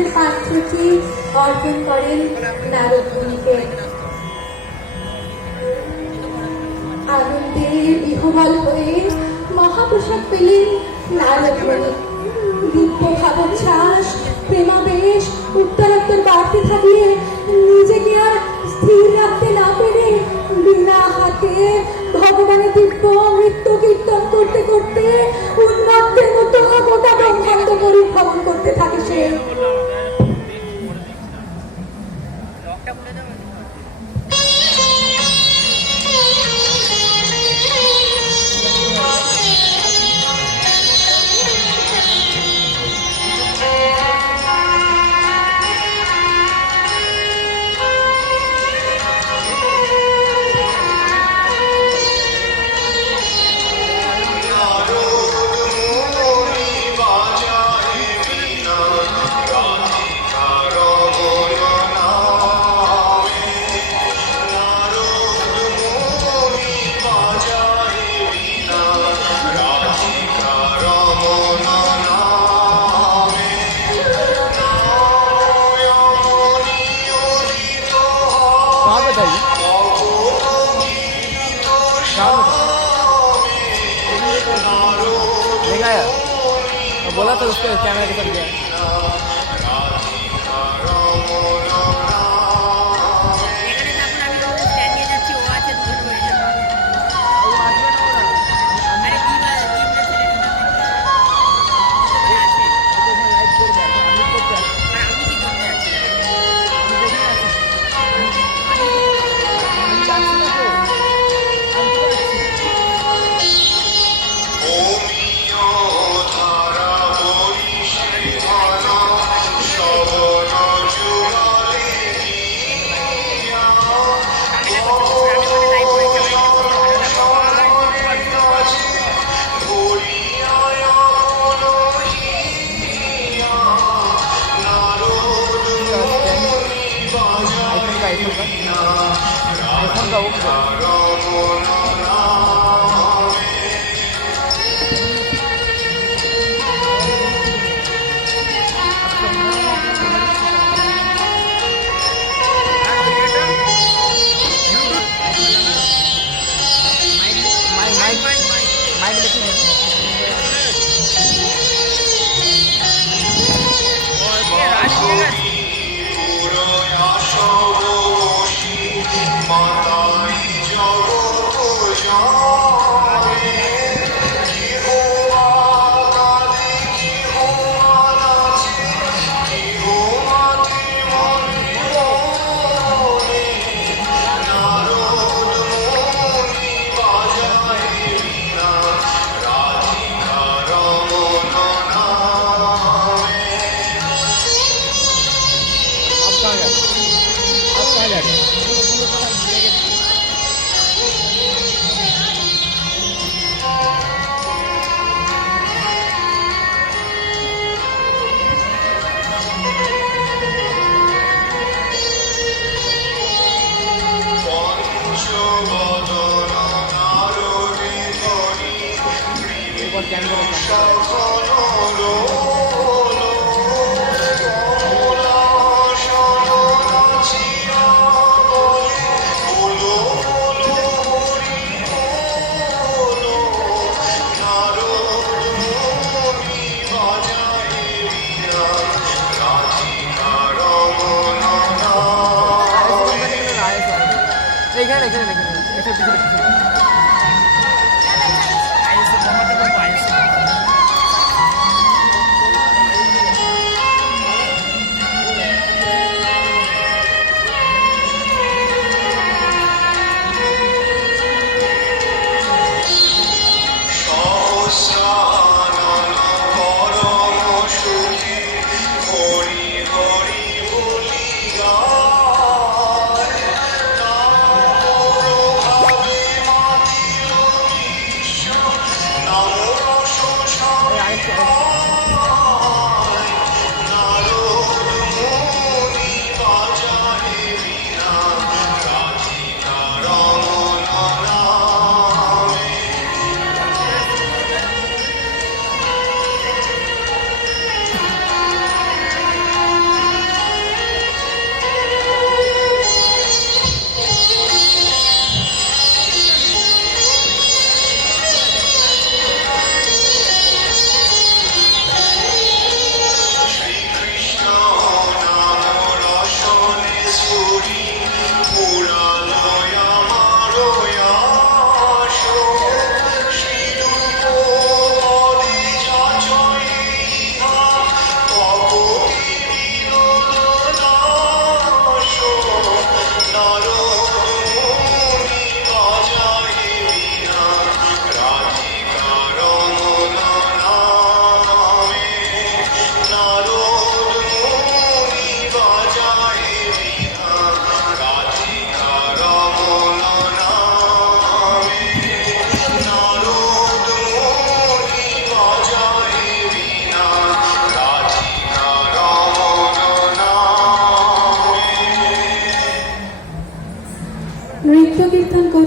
প্রসাদের পাত্রটি অর্পণ করেন নারদ মুনিকে। আনন্দে বিহ্বল হয়ে মহাপ্রসাদ পেলেন নারদ মুনি। দিব্য ভাবোচ্ছ্বাস, প্রেমাবেশ উত্তরোত্তর বাড়তে থাকলে নিজেকে আর স্থির রাখতে না পেরে বিনা হাতে ভগবানের দিব্য নৃত্য কীর্তন করতে করতে উন্মত্তের মতো গোটা ব্রহ্মাণ্ড পরিভ্রমণ করতে থাকে সে। बोला तो उसके कैमरा के साथ गया।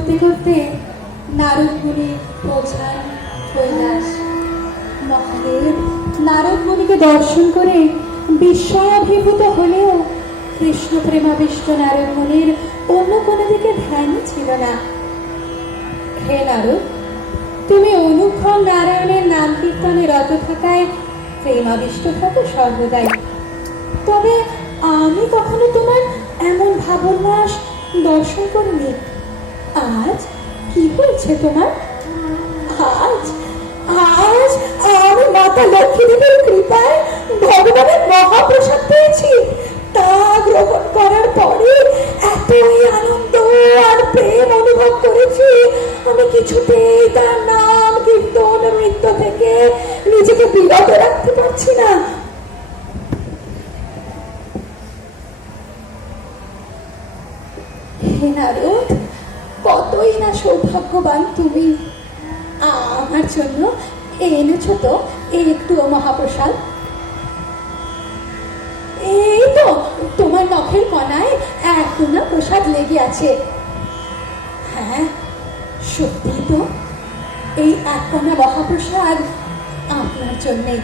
করতে করতে নারদ মুনি পৌঁছান কৈলাস। মহাদেব নারদ মুনিকে দর্শন করে বিস্ময়াভিভূত হলেও কৃষ্ণ প্রেমাবিষ্ট নারদ মুনির অন্য কোনো দিকে ধ্যানই ছিল না। হে নারদ, তুমি অনুক্ষণ নারায়ণের নাম কীর্তনে রত থাকায় প্রেমাবিষ্ট থাকো সর্বদাই, তবে আমি কখনো তোমার এমন ভাবোল্লাস দর্শন করিনি। আজ কি হয়েছে তোমার? আজ আজ আমি মাতা লক্ষ্মী দেবীর কৃপায় ভগবানের মহাপ্রসাদ পেয়েছি। তা গ্রহণ করার পরে এতই আনন্দ আর প্রেম অনুভব করেছি, আমি কিছুতেই তার নাম কীর্তন নৃত্য থেকে নিজেকে বিরত রাখতে পারছি না। হে নারদ, কতই না সৌভাগ্যবান তুমি। আমার জন্য এনেছ তো একটু মহাপ্রসাদ। এই তো তোমার নখের কণায় এক কোনা প্রসাদ লেগে আছে। হ্যাঁ, সত্যি তো, এই এক কোনা মহাপ্রসাদ আপনার জন্যে।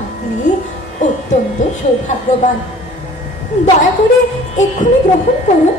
আপনি অত্যন্ত সৌভাগ্যবান। দয়া করে এক্ষুনি গ্রহণ করুন।